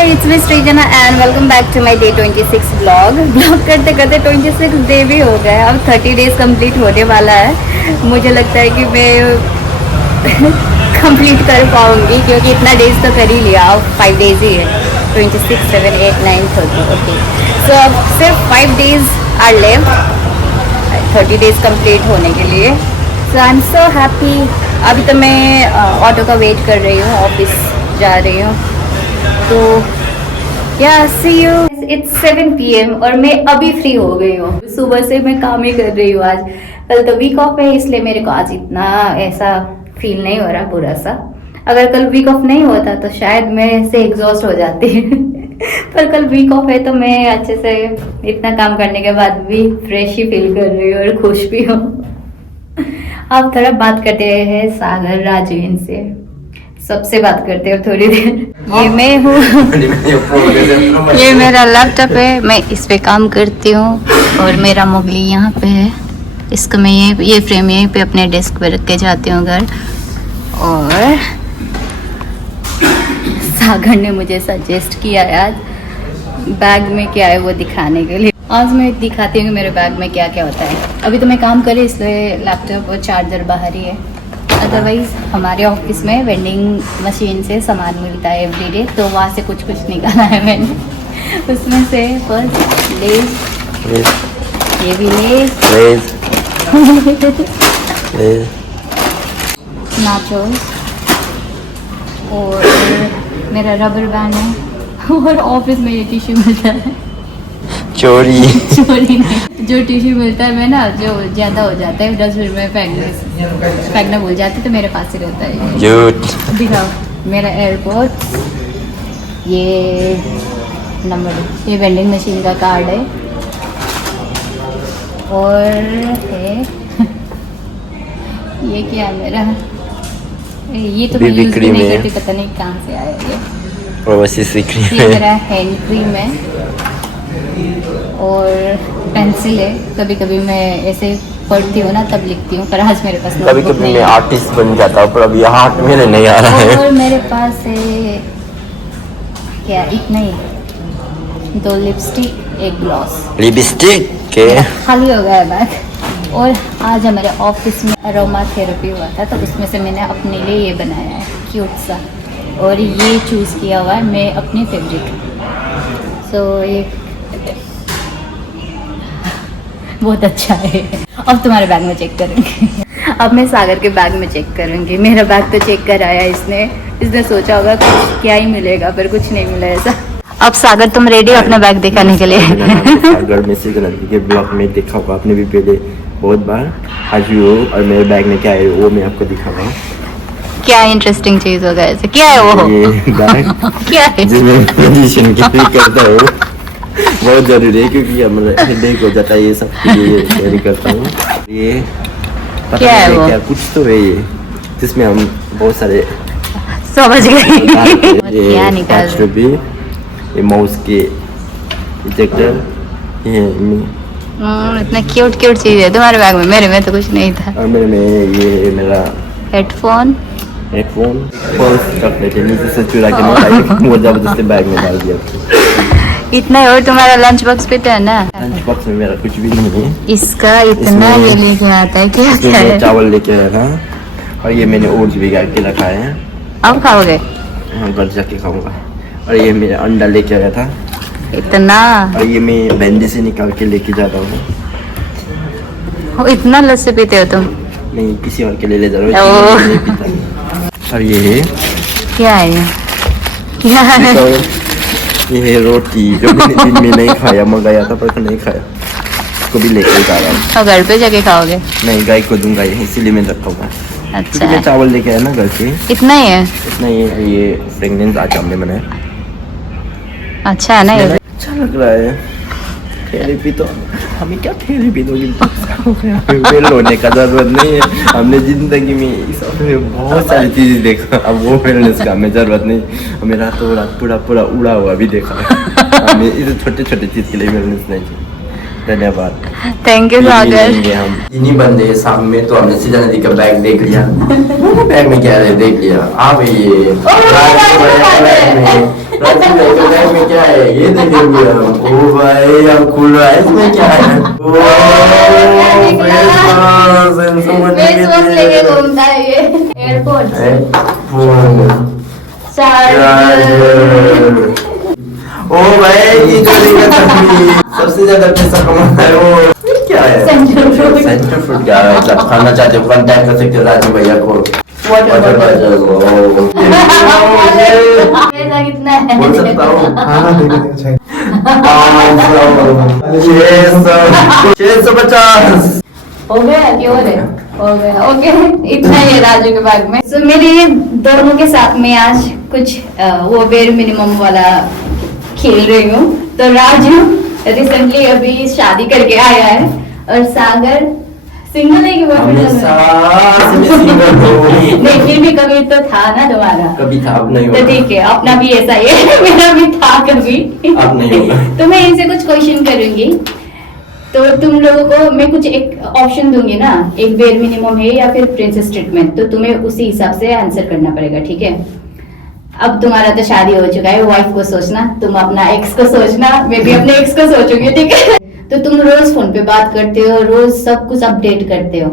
Hi it's me Srijana and welcome back to my day 26 blog करते करते 26 day भी हो गए। अब 30 डेज कंप्लीट होने वाला है। मुझे लगता है कि मैं कंप्लीट कर पाऊंगी क्योंकि इतना डेज तो कर ही लिया। अब 5 डेज ही है, 26, 7, 8, 9, 30। ओके, सो अब सिर्फ 5 days are left 30 days complete होने के लिए। So I am so happy. अभी तो मैं ऑटो का वेट कर रही हूँ, ऑफिस जा रही हूँ। तो या सी यू। इट्स 7 PM और मैं अभी फ्री हो गई हूँ। सुबह से मैं काम ही कर रही हूँ। आज कल तो वीक ऑफ है, इसलिए मेरे को आज इतना ऐसा फील नहीं हो रहा बुरा सा। अगर कल वीक ऑफ नहीं होता तो शायद मैं ऐसे एग्जॉस्ट हो जाती पर कल वीक ऑफ है तो मैं अच्छे से इतना काम करने के बाद भी फ्रेश ही फील कर रही हूँ और खुश भी हूँ। अब थोड़ा बात करते हैं सागर राजवीन से। सबसे बात करते हो थोड़ी देर। ये मैं हूँ ये मेरा लैपटॉप है, मैं इस पे काम करती हूँ और मेरा मोगली यहाँ पे है। इसको मैं ये फ्रेम यहीं पे अपने डेस्क पे रख के जाती हूँ घर। और सागर ने मुझे सजेस्ट किया है आज बैग में क्या है वो दिखाने के लिए। आज मैं दिखाती हूँ कि मेरे बैग में क्या क्या होता है। अभी तो मैं काम कर रही इसलिए लैपटॉप और चार्जर बाहर ही है। अदरवाइज़ हमारे ऑफिस में वेंडिंग मशीन से सामान मिलता है एवरीडे, तो वहाँ से कुछ निकाला है मैंने। उसमें से फर्स्ट लेज, ये भी लेज नाचोस और मेरा रबर बैंड है। और ऑफिस में ये टिश्यू मिलता है। चोरी नहीं, जो टिश्यू मिलता है मैं ना जो ज़्यादा हो जाता है डस्टबिन में फेंकना भूल जाती तो मेरे पास ही रहता है। दिखाओ मेरा एयरपोर्ट, ये नंबर, ये वेंडिंग मशीन का कार्ड है। और है ये क्या है मेरा, ये तो मैं यूज़ भी नहीं करती, पता नहीं कहाँ से आया ये मेरा हैंड क्रीम है। और पेंसिल है, कभी कभी मैं ऐसे पढ़ती हूँ ना तब लिखती हूँ, पर आज मेरे पास कभी कभी मैं आर्टिस्ट बन जाता हूँ, पर अभी हाथ मेरे नहीं आ रहा है। और मेरे पास है क्या, इतना ही, 2 लिपस्टिक, 1 ग्लॉस। लिपस्टिक के खाली हो गया बैग। और आज हमारे ऑफिस में अरोमा थेरेपी हुआ था, तो उसमें से मैंने अपने लिए ये बनाया है क्यूट सा, और ये चूज़ किया हुआ है मैं अपनी फेवरेट। सो ये बहुत अच्छा है। अब तुम्हारे बैग में चेक करूँगी। अब मैं सागर के बैग में चेक करूँगी। मेरा बैग तो चेक कराया इसने सोचा होगा कुछ क्या ही मिलेगा, पर कुछ नहीं मिला ऐसा। अब सागर तुम रेडी अपना बैग दिखाने के लिए? सागर में से के ब्लॉग में देखा होगा आपने भी पहले बहुत बार। आज भी हो, और मेरे बैग में क्या है वो मैं आपको दिखाऊंगा। क्या इंटरेस्टिंग चीज होगा ऐसे? क्या है वो? ये बैग क्या है जिसमें मेडिसिन की करता है, बहुत जरूरी है क्योंकि मतलब हेडेक हो जाता है, ये सब ये कैरी करता हूँ। ये क्या है वो? क्या कुछ तो है ये, जिसमें हम बहुत सारे समझ गए क्या निकाल भी, ये माउस के इजेक्टर, ये इतना क्यूट चीज है तुम्हारे बैग में। मेरे में तो कुछ नहीं था। और मेरे में ये मेरा हेडफोन पर्स रख लेते नीचे से चुरा के निकाल के वो जबरदस्ती बैग में डाल दिया। इतना है। और तुम्हारा लंच बॉक्स पे तो है ना? लंच बॉक्स में मेरा कुछ भी नहीं है। इसका इतना ये लेके आता है, क्या है? चावल लेके आया था, और ये मैंने ओट्स भिगा के रखा है। अब खाओगे? हाँ, घर जाके खाऊंगा। और ये मेरा अंडा लेके आया था इतना, और ये मैं बैंडी से निकाल के लेके जाता हूँ। इतना लस्सी पीते हो तुम? नहीं, किसी और के लिए ले जा रहा हूँ। और ये है क्या है? क्या है? ये है रोटी, जो मैंने दिन में नहीं खाया, मंगाया था पर नहीं खाया, इसको भी लेके जा रहा हूँ। और घर पे जाके खाओगे? नहीं, गाय को दूंगा ये, इसीलिए मैं रखूंगा। अच्छा, मैं चावल लेके आया ना घर से। इतना ही है? इतना ही है। ये फ्रेगनेंस आज हमने बनाया। अच्छा है ना? ये अच्छा लग रहा है। थेरेपी तो हमें क्या थेरेपी दोगी? फेल होने का जरूरत नहीं है। हमने जिंदगी में इस में बहुत सारी चीजें देखा, अब वो फेलनेस का हमें जरूरत नहीं। मेरा तो पूरा उड़ा हुआ भी देखा है। हमें इस छोटे चीज के लिए फेलनेस नहीं चाहिए। धन्यवाद, थैंक यू सागर। हम इन्हीं बंदे शाम में तो हमने सीधा नदी का बैग देख लिया। बैग में क्या है देख लिया। हाँ भाई, ये बैग में क्या है ये देखेंगे हम। ओ भाई अब खुल रहा है इसमें क्या है। फेस वॉश लेके घूमता है ये। एयरपोर्ट ओ भाई ये जो सबसे ज्यादा पैसा कमाता है वो क्या है। Central fruit. सेंट्रल फ्रूट क्या है मतलब खाना चाहते हो कांटेक्ट कर सकते हो राजू भैया को। वाटर बॉटल पैसा कितना है? बोल सकता हूँ खाना देने चाहिए। 650 हो गया क्यों रे? हो गया ओके। इतना ही है राजू के बैग में। So, मेरे ये दोनों के साथ में आज कुछ वो बेर मिनिमम वाला खेल रही हूँ। तो राजू रिसेंटली अभी शादी करके आया है और सागर सिंगल है कि हमेशा से मैं सिंगल हूँ। नहीं फिर भी कभी तो था ना तुम्हारा। कभी था अब नहीं तो होगा। ठीक है अपना भी ऐसा ही है मेरा भी था कभी। अब नहीं होगा। तो मैं इनसे कुछ क्वेश्चन करूंगी तो तुम लोगों को मैं कुछ एक ऑप्शन दूंगी ना, एक बेर मिनिमम है या फिर प्रिंसेस ट्रीटमेंट, तो तुम्हें उसी हिसाब से आंसर करना पड़ेगा ठीक है। अब तुम्हारा तो शादी हो चुका है, वाइफ को सोचना, तुम अपना एक्स को सोचना, मैं भी अपने एक्स को सोचूंगी ठीक है। तो तुम रोज फोन पे बात करते हो, रोज सब कुछ अपडेट करते हो,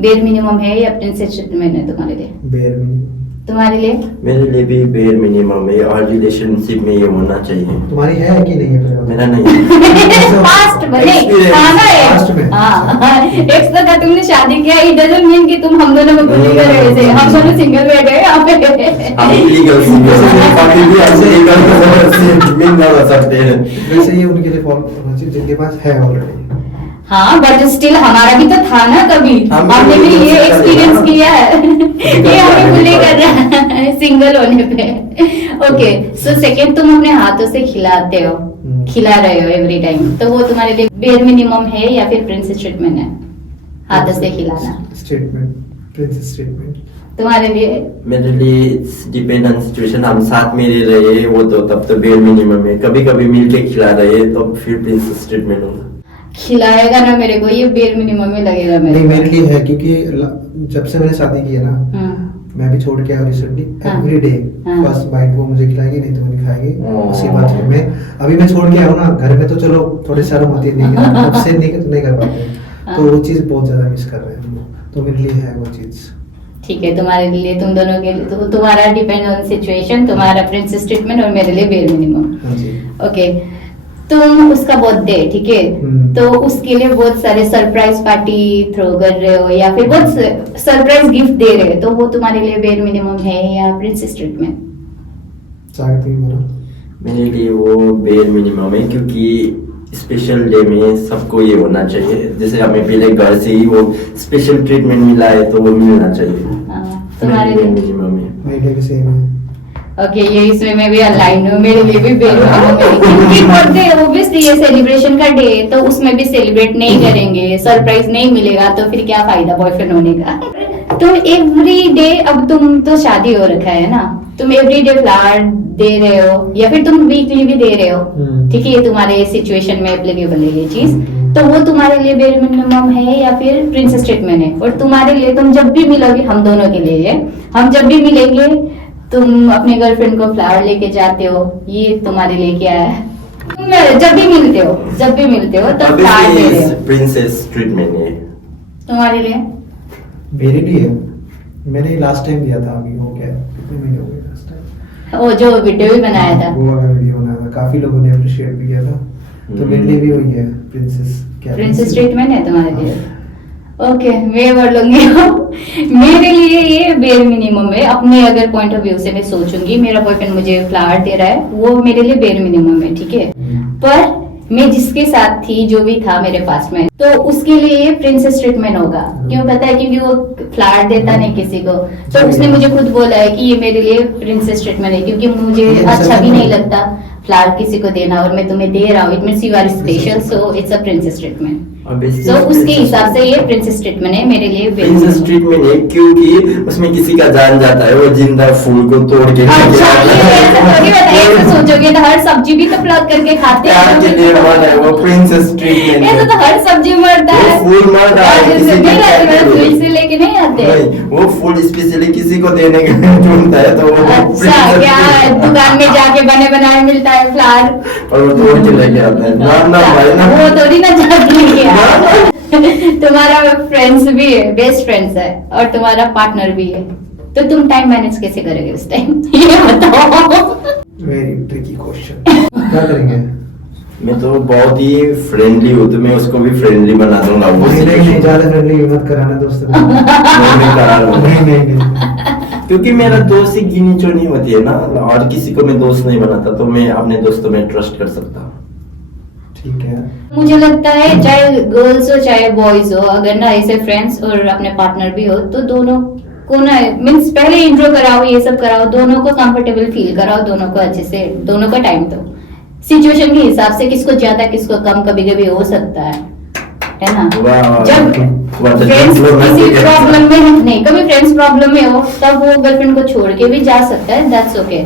बेर मिनिमम है या प्रिंसेस ट्रीटमेंट है तुम्हारे लिए? बेर मिनिमम। तुम्हारे लिए? मेरे लिए भी बेर मिनिमम है और रिलेशनशिप में ये होना चाहिए। तुम्हारी है कि नहीं है? मेरा नहीं है। पास्ट में नहीं, Experience, हाँ ना past में। हाँ एक्स तो का तुमने शादी किया, इट डजंट मीन कि तुम हम दोनों को भूल गए वैसे, हम दोनों सिंगल बैठे हैं यहाँ पे। हम इलीगल सिंगल अभी भी ऐसे लीगल मिल ना सकते हैं। वैसे ये उनके लिए फॉर्म होना चाहिए जिनके पास है ऑलरेडी। हाँ बट स्टिल हमारा भी तो था ना कभी, हम भी हमने भी तो ये कर एक्सपीरियंस रहे हैं। किया है। ये हमें भूल ही कर रहा है सिंगल होने पे। ओके सो सेकंड, तुम अपने हाथों से खिलाते हो, खिला रहे हो एवरी टाइम, तो वो तुम्हारे लिए बेर मिनिमम है या फिर प्रिंसेस ट्रीटमेंट है? हाथों से खिलाना स्टेटमेंट, प्रिंसेस स्टेटमेंट। तुम्हारे लिए? मेरे लिए डिपेंड ऑन सिचुएशन। हम साथ में रह रहे वो तो तब तो बेर मिनिमम है, कभी कभी मिल के खिला रहे तो फिर प्रिंसेस ट्रीटमेंट होगा। खिलाएगा ना मेरे को, ये बेर मिनिमम में लगेगा मेरे नहीं को। मेरे लिए है क्योंकि जब से मैंने शादी की है ना, मैं भी छोड़ के आया रिसेंटली, हाँ। एवरी डे हाँ। फर्स्ट बाइट वो मुझे खिलाएगी, नहीं तो मुझे खाएगी। ओह। उसके बाद फिर मैं अभी मैं छोड़ के आया हूँ ना, घर में तो चलो थोड़ी शर्म होती है, नहीं खुद से नहीं कर पाते, तो वो चीज बहुत ज्यादा मिस कर रहे हैं हम लोग। तो मेरे लिए है वो चीज। ठीक है तुम्हारे लिए, तुम दोनों के लिए, तो तुम्हारा डिपेंड ऑन सिचुएशन, तुम्हारा प्रिंसेस ट्रीटमेंट और मेरे लिए बेर मिनिमम। हाँ जी। ओके तुम उसका बर्थडे ठीक है, तो उसके लिए बहुत सारे सरप्राइज पार्टी थ्रो कर रहे हो या फिर बहुत सरप्राइज गिफ्ट दे रहे हो, तो वो तुम्हारे लिए बेर मिनिमम है या प्रिंसेस ट्रीटमेंट? सागर तुम बोलो। मेरे लिए वो बेर मिनिमम है क्योंकि स्पेशल डे में सबको ये होना चाहिए, जैसे हमें पहले घर से ही वो स्पेशल ट्रीटमेंट मिला है तो वो मिलना चाहिए। तुम्हारे लिए? मिनिमम है। मेरे लिए भी सेम है। ओके ये इसमें मैं भी अलाइन हूँ, मेरे लिए भी बेर मिनिमम है क्योंकि बर्थडे ऑब्वियसली ये सेलिब्रेशन का डे है, तो उसमें भी सेलिब्रेट नहीं करेंगे, सरप्राइज नहीं मिलेगा, तो फिर क्या फायदा बॉयफ्रेंड होने का। तुम एवरी डे, अब तुम तो शादी हो रखा है ना, तुम एवरी डे फ्लावर दे रहे हो या फिर तुम वीकली भी दे रहे हो, ठीक है, ये तुम्हारे सिचुएशन में एप्लीकेबल है ये चीज, तो वो तुम्हारे लिए बेर मिनिमम है या फिर प्रिंसेस ट्रीटमेंट है? और तुम्हारे लिए, तुम जब भी मिलोगे, हम दोनों के लिए है, हम जब भी मिलेंगे तुम अपने गर्लफ्रेंड को फ्लावर लेके जाते हो, ये तुम्हारे लिए क्या है? तुम जब भी मिलते हो तो फ्लावर दे रहे हो, प्रिंसेस ट्रीटमेंट है। तुम्हारे लिए? मेरे लिए मैंने लास्ट टाइम दिया था, अभी हो गया कितने महीने हो गए लास्ट टाइम, वो जो वीडियो भी बनाया था, वो वाला वीडियो बनाया था, काफी लोगों ने अप्रिशिएट भी किया था, तो मेरे लिए भी वही है प्रिंसेस। क्या प्रिंसेस ट्रीटमेंट है तुम्हारे लिए? ओके मैं बोल लूंगी मेरे लिए ये बेर मिनिमम है, अपने अगर पॉइंट ऑफ व्यू से मैं सोचूंगी, मेरा बॉयफ्रेंड मुझे फ्लावर दे रहा है, वो मेरे लिए बेर मिनिमम है, ठीक है, पर मैं जिसके साथ थी, जो भी था मेरे पास में, तो उसके लिए ये प्रिंसेस ट्रीटमेंट होगा। क्यों पता है? क्योंकि वो फ्लावर देता नहीं किसी को, तो उसने मुझे खुद बोला है कि ये मेरे लिए प्रिंसेस ट्रीटमेंट है, क्योंकि मुझे अच्छा भी नहीं लगता फ्लावर किसी को देना, और मैं तुम्हें दे रहा हूँ, it means you are special, so it's a princess treatment. So उसके हिसाब से ये प्रिंसेस ट्रीटमेंट है मेरे लिए। प्रिंसेस ट्रीटमेंट है क्योंकि उसमें किसी का जान जाता है, वो जिंदा फूल को तोड़ के अच्छा, ये ऐसे थोड़ी होता है, ऐसे सोचोगे तो हर सब्जी भी तो प्लग करके खाते हैं। प्यार के लिए मर है वो प्रिंसेस ट्रीटमेंट ऐसे तो हर सब्जी मरता है। वो फूल मर रहा है किसी नहीं आते, के फूल लिए। से लेके नहीं आते। नहीं, वो फूल स्पेशली किसी को देने के लिए ढूंढता है, तो वो अच्छा, princess क्या treatment। दुकान में जाके बने बनाए मिलता है फ्लावर, और वो तोड़ के लेके आता है। ना भाई ना, वो थोड़ी ना जाके लेके आता। तुम्हारा फ्रेंड्स भी है, बेस्ट फ्रेंड्स है, और तुम्हारा पार्टनर भी है, तो तुम टाइम मैनेज कैसे करोगे उस टाइम, ये बताओ। Very tricky question. क्या करेंगे? मैं तो बहुत ही फ्रेंडली हूँ, तो मैं उसको भी फ्रेंडली बना दूंगा। वो नहीं, ज्यादा फ्रेंडली मत कराना दोस्तों को। नहीं करा लूंगा। नहीं। क्योंकि मेरा दोस्त ही गिनी चुनी होती है ना, और किसी को मैं दोस्त नहीं बनाता, तो मैं अपने दोस्तों में ट्रस्ट कर सकता हूँ। ठीक है। मुझे लगता है चाहे गर्ल्स हो चाहे बॉयज हो, अगर ना ऐसे फ्रेंड्स और अपने पार्टनर भी हो, तो दोनों को ना मीन्स पहले इंट्रो कराओ, ये सब कराओ, दोनों को कंफर्टेबल फील कराओ, दोनों को अच्छे से, दोनों को टाइम दो सिचुएशन के हिसाब से, किसको ज्यादा किसको कम कभी कभी हो सकता है ना। जब फ्रेंड्स किसी प्रॉब्लम में नहीं, कभी फ्रेंड्स प्रॉब्लम में हो, तब वो गर्लफ्रेंड को छोड़ के भी जा सकता है, दैट्स ओके।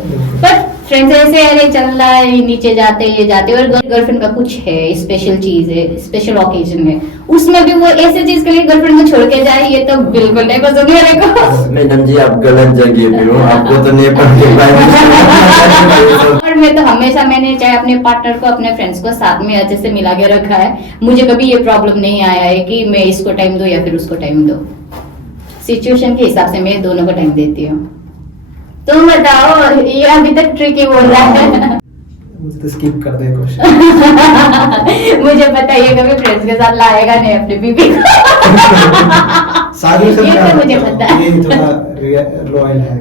बट फ्रेंड्स ऐसे अरे चल रहा है, नीचे जाते ये जाते, और गर्लफ्रेंड का कुछ है, स्पेशल चीज है, स्पेशल ओकेजन है, उसमें भी वो ऐसे चीज के लिए गर्लफ्रेंड को छोड़ के जाए, ये तो बिल्कुल नहीं पसंद मेरे को। मैडम जी आप गलत जगह पे हो, आपको तो नेपाल के और मैं तो हमेशा, मैंने चाहे अपने पार्टनर को अपने फ्रेंड्स को साथ में अच्छे से मिला के रखा है, मुझे कभी ये प्रॉब्लम नहीं आया है कि मैं इसको टाइम दूं या फिर उसको टाइम दूं। सिचुएशन के हिसाब से मैं दोनों को टाइम देती हूँ। तुम बताओ, ये अभी तक ट्रिकी बोल रहा है। मुझे तो स्किप कर दे क्वेश्चन। मुझे पता है ये कभी फ्रेंड्स के साथ लाएगा नहीं अपनी बीबी को। शादी से ये क्या तो मुझे मतलब? पता है। ये थोड़ा लॉयल है।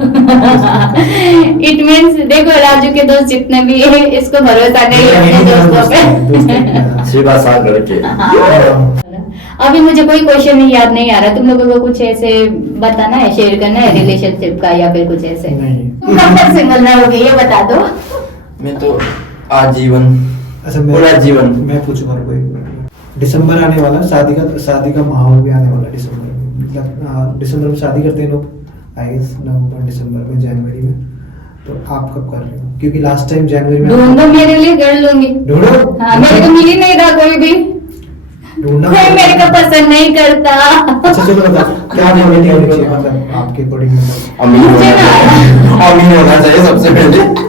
इट मीन्स देखो, राजू के दोस्त जितने भी है, इसको भरोसा नहीं है अपने दोस्तों पे। शिवा सागर के। हाँ। अभी मुझे कोई क्वेश्चन ही याद नहीं आ रहा, तुम लोगों को कुछ ऐसे बताना है, शेयर करना है रिलेशनशिप का, या फिर कुछ ऐसे? नहीं। तुम कब तक सिंगल रहोगे ये बता दो। मैं तो आजीवन, अच्छा पूरा जीवन। मैं पूछूंगा कोई। दिसंबर आने वाला, शादी का माहौल भी आने वाला दिसंबर में, मतलब दिसंबर में शादी करते हैं लोग, आई गेस नवंबर दिसंबर में, जनवरी में। तो आप कब कर रहे हो? क्योंकि लास्ट टाइम जनवरी में ढूंढो मेरे लिए, कर लूंगी। ढूंढो। हाँ, मेरे को मिल ही नहीं रहा कोई भी, ढूंढना कोई मेरे को पसंद नहीं करता। अच्छा चलो बताओ क्या क्वालिटी होनी चाहिए, मतलब आपके अकॉर्डिंग? अमीर मुझे होना, अमीर होना चाहिए सबसे पहले।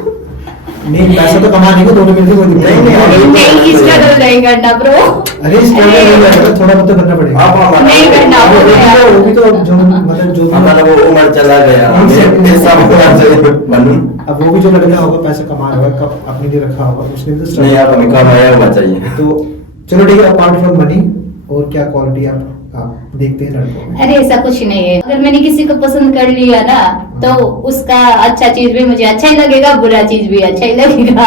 नहीं, पैसा तो कमाने को दोनों मिलके कोई दिक्कत नहीं, स्ट्रगल नहीं करना ब्रो। अरे स्ट्रगल नहीं लगेगा, थोड़ा बहुत तो करना पड़ेगा। आप हमारा नहीं करना, वो भी तो जो मतलब जो हमारा वो उम्र चला गया, उनसे- हमें पैसा होना चाहिए बनूं। अब वो भी जो लड़का होगा पैसा कमा रहा होगा, कब अपने लिए रखा होगा, उसने भी तो struggle नहीं, आप हमें किया होगा। कमाया होना चाहिए। तो चलो ठीक है, अपार्ट फ्रॉम मनी और क्या क्वालिटी आप देखते हैं लड़कों में? अरे ऐसा कुछ नहीं है, अगर मैंने किसी को पसंद कर लिया ना, तो उसका अच्छा चीज भी मुझे अच्छा ही लगेगा, बुरा चीज भी अच्छा ही लगेगा।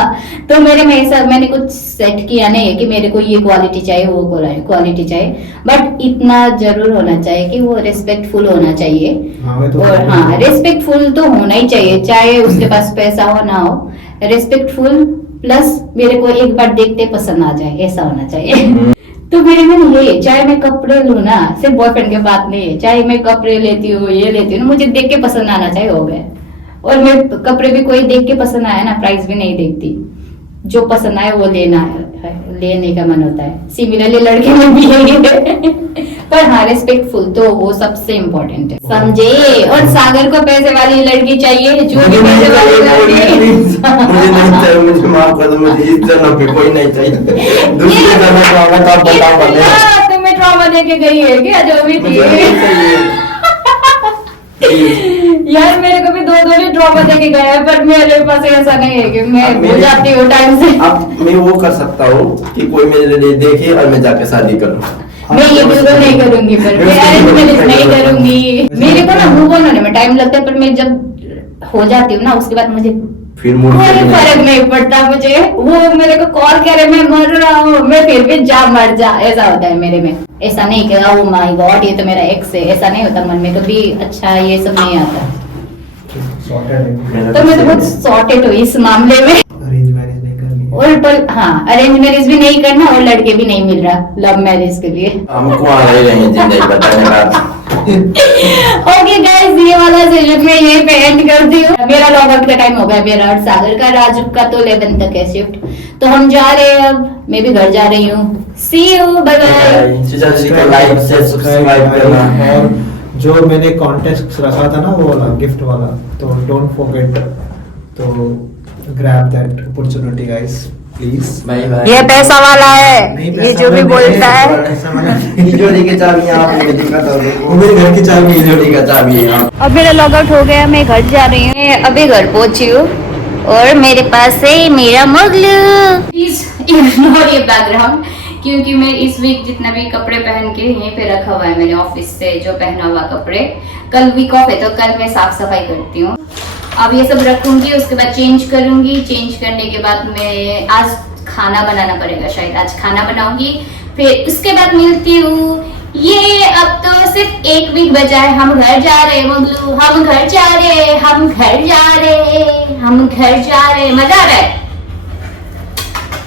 तो मेरे में ऐसा मैंने कुछ सेट किया नहीं है कि मेरे को ये क्वालिटी चाहिए, वो क्वालिटी चाहिए, बट इतना जरूर होना चाहिए कि वो रिस्पेक्टफुल होना चाहिए। हाँ, मैं तो और हाँ, रिस्पेक्टफुल तो होना ही चाहिए, चाहे उसके पास पैसा हो ना हो, रिस्पेक्टफुल प्लस मेरे को एक बार देखते पसंद आ जाए, ऐसा होना चाहिए। तो मेरे में ये, चाहे मैं कपड़े लूँ ना, सिर्फ बॉयफ्रेंड के बात नहीं है, चाहे मैं कपड़े लेती हूँ, ये लेती हूँ, मुझे देख के पसंद आना चाहिए, हो गए। और मैं कपड़े भी कोई देख के पसंद आया ना, प्राइस भी नहीं देखती, जो पसंद आए वो लेने का मन होता है। सिमिलरली लड़के में भी यही है। पर हाँ, रिस्पेक्टफुल तो वो सबसे इम्पोर्टेंट है, समझे। और सागर को पैसे वाली लड़की चाहिए, जो भी पैसे वाली लड़की। मुझे नहीं चाहिए, मुझे माफ कर दो, मुझे इस जन्म पे कोई नहीं चाहिए। दूसरे जन्म में आऊंगा तो आप बताओ बने। तुम्हें ट्रॉमा देके गई है क्या जो भी थी? मुझे नहीं चाहिए। यार मेरे को भी दो ने ट्रॉमा देके गया है, पर मेरे पास ऐसा नहीं है कि मैं भूल जाती हूँ टाइम से। अब मैं वो कर सकता हूँ कि कोई मेरे लिए देखे और मैं जाके शादी करूँ। मैं ये बिल्कुल नहीं करूंगी, पर मैं अरेंज मैरिज नहीं करूंगी। मेरे को ना मूव ऑन होने में टाइम लगता है, पर मैं जब हो जाती हूँ ना, उसके बाद मुझे फिर मुड़ के कोई नहीं। फर्क नहीं पड़ता मुझे। वो मेरे को कॉल करे, मैं मर रहा हूँ, मैं फिर भी मर जा, ऐसा होता है मेरे में। ऐसा नहीं कि ओ माय गॉड ये तो मेरा एक्स है, ऐसा नहीं होता मन में कभी। अच्छा ये सब नहीं आता, सॉर्टेड है। मेरा तो मैं तो बहुत सॉर्टेड हूँ इस मामले में। अरेंज मैरिज नहीं करनी है। और हाँ अरेंज मैरिज भी नहीं करना और लड़के भी नहीं मिल रहा लव मैरिज के लिए। हमको आ रही रहेंगे जिंदगी बताने बाद। ओके गाइस, ये वाला सेशन में यहीं पे एंड करती हूँ। मेरा लॉग आउट का टाइम हो गया, मेरा और सागर का, राजू का तो 11 तक है शिफ्ट, तो हम जा रहे हैं अब। मैं भी घर जा रही हूँ। सी यू, बाय बाय। जीजाजी को लाइक से सब्सक्राइब करना। और जो मैंने कॉन्टेस्ट रखा था ना वो वाला गिफ्ट वाला, तो don't forget to grab that opportunity guys please. Bye bye. ये पैसा वाला है, नहीं, ये पैसा जो भी वाला बोलता नहीं है। पैसा वाला नहीं। तिजोरी की चाबी आपने दिखा था वो मेरे घर की चाबी है। तिजोरी का चाबी है। अब मेरा लॉग आउट हो गया, मैं घर जा रही हूँ। मैं अभी घर पहुंची हूँ और मेरे पास है मेरा मगलू। प्लीज इग्नोर ये बैकग्राउंड, क्योंकि मैं इस वीक जितना भी कपड़े पहन के यहीं पे रखा हुआ है मैंने ऑफिस से जो पहना हुआ कपड़े, कल वीक ऑफ है तो कल मैं साफ सफाई करती हूँ। अब ये सब रखूंगी, उसके बाद चेंज करूंगी। चेंज करने के बाद मैं आज खाना बनाना पड़ेगा, शायद आज खाना बनाऊंगी। फिर उसके बाद मिलती हूँ। ये अब तो सिर्फ 1 वीक बचा है, हम घर जा रहे हैं मगलू, हम घर जा रहे, हम घर जा रहे, हम घर जा रहे। मजा आ रहा है।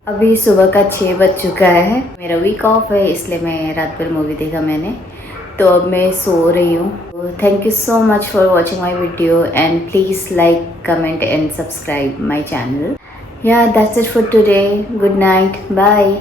अभी सुबह का 6 बज चुका है, मेरा वीक ऑफ है इसलिए मैं रात भर मूवी देखा मैंने, तो अब मैं सो रही हूँ। Thank you so much for watching my video and please like, comment and subscribe my channel. Yeah, that's it for today. Good night. Bye.